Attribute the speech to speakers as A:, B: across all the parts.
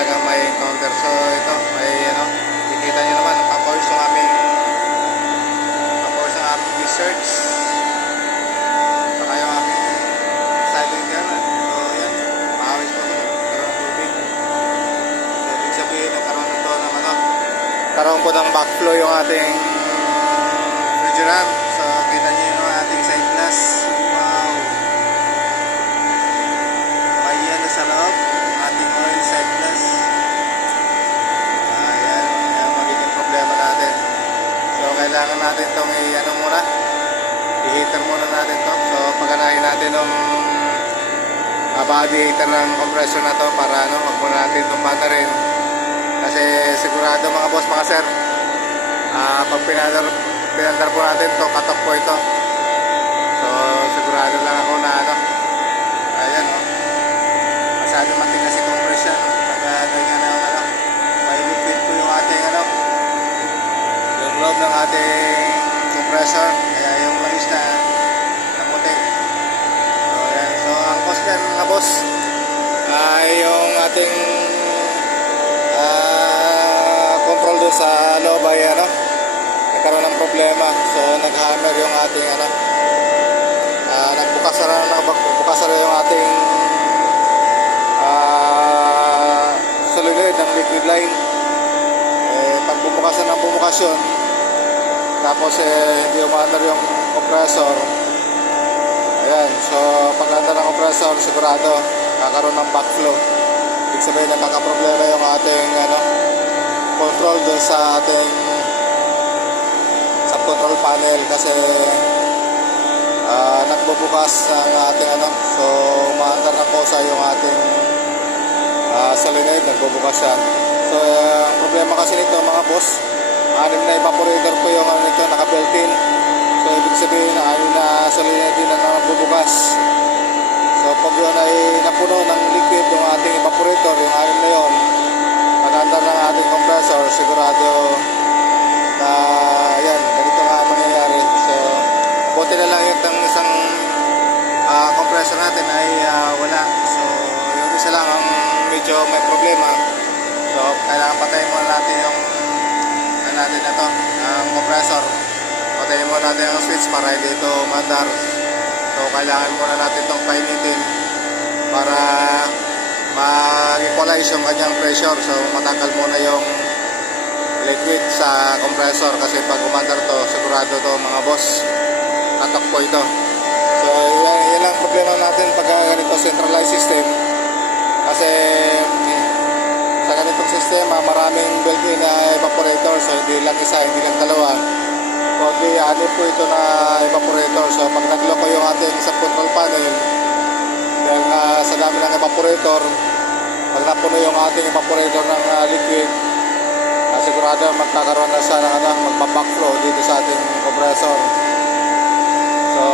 A: trouble talaga may encounter. So ito, may ano, kikita nyo naman, papawis yung aming papawis ang aming research. Saka yung aming silent yan. So yan, pawis po. Karoon ng tubig. So ibig sabihin, nagkaroon na to ng ano, karoon po ng backflow yung ating muna natin to. So paganahin natin ng uh, heater ng compressor na to para ano, wag muna natin itong rin. Kasi sigurado mga boss, mga sir, ah pag pinadar, pinadar po natin to, off po ito. Problema. So, nag-hammer yung ating ano, ah, nagbukas na nagbukas na yung ating ah solenoid ng liquid line. Eh pag bumukas na ng bumukas yun tapos eh hindi umaandar yung compressor ayan. So pag ng compressor sigurado kakaroon ng backflow. Ibig sabihin nakakaproblema yung ating ano control doon sa ating control panel kasi ah nagbubukas ang ating ano. So umaandar ng kosa yung ating uh, solenoid nagbubukas siya. So uh, problema kasi nito mga boss anim na evaporator po yung ano nito naka built in so ibig sabihin na anim na solenoid din na nagbubukas. So pag yun ay napuno ng liquid yung ating evaporator yung anim na yun pag-andar ng ating compressor sigurado kailangan patayin muna natin yung ano natin na ang compressor. Patayin muna natin ang switch para hindi ito mandar so kailangan muna natin itong painitin para mag-equalize yung kanyang pressure. So matanggal muna yung liquid sa compressor kasi pag umandar to sigurado to mga boss. Tatak po ito. So yan, yan lang problema natin pag ganito centralized system. Kasi sistema maraming built-in na evaporator so hindi lang isa, hindi lang dalawa. Kundi ano po ito na evaporator. So pag nagloko yung ating sa control panel dahil nga sa dami ng evaporator pag napuno yung ating evaporator ng ah, liquid ah, sigurado magkakaroon na siya ng ano, magbabackflow dito sa ating compressor. So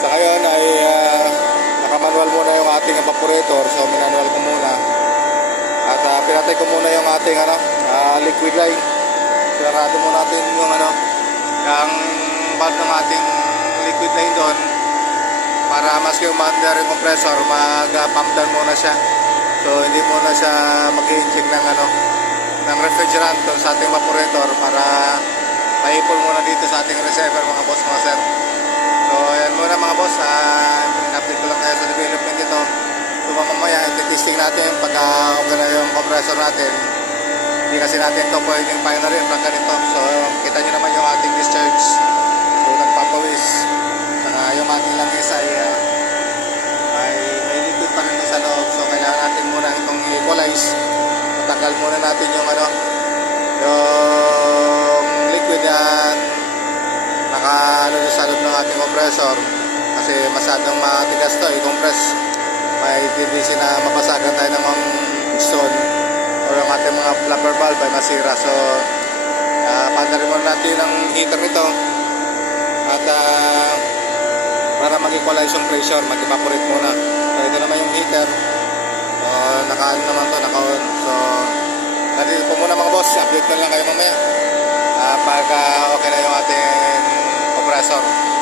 A: sa ngayon ay uh, nakamanual muna yung ating evaporator so minanual ko muna at uh, pinatay ko muna yung ating ano, ah, liquid line. Sarado muna natin yung ano yung valve ng ating liquid line doon. Para maski umandar yung compressor mag-pump down muna siya. So hindi muna siya mag-inject ng ano ng refrigerant doon sa ating evaporator para maipon muna dito sa ating receiver mga boss mga sir. So yan muna mga boss uh, in-update ko lang kayo sa development ito so mamaya iti-testing natin pagka okay na yung compressor natin hindi kasi natin ito pwedeng final rin pag ganito. So kita nyo naman yung ating discharge. So nagpapawis. Saka yung ating langis ay ah, ay may liquid pa rin sa loob. So kailangan natin muna itong equalize. Matanggal muna natin yung ano yung liquid yan. Naka ano sa loob ng ating compressor. Kasi masyadong matigas to i-compress. May tendency na mapasagan tayo ng mga piston o yung ating mga flapper valve ay masira. So uh, pandarin muna natin ang heater nito. At ah, para mag-equalize yung pressure mag-evaporate muna. So ito naman yung heater so naka-on naman to naka-on. So nandito po muna mga boss. Update na lang kayo mamaya. Ah, pag ah, okay na yung ating compressor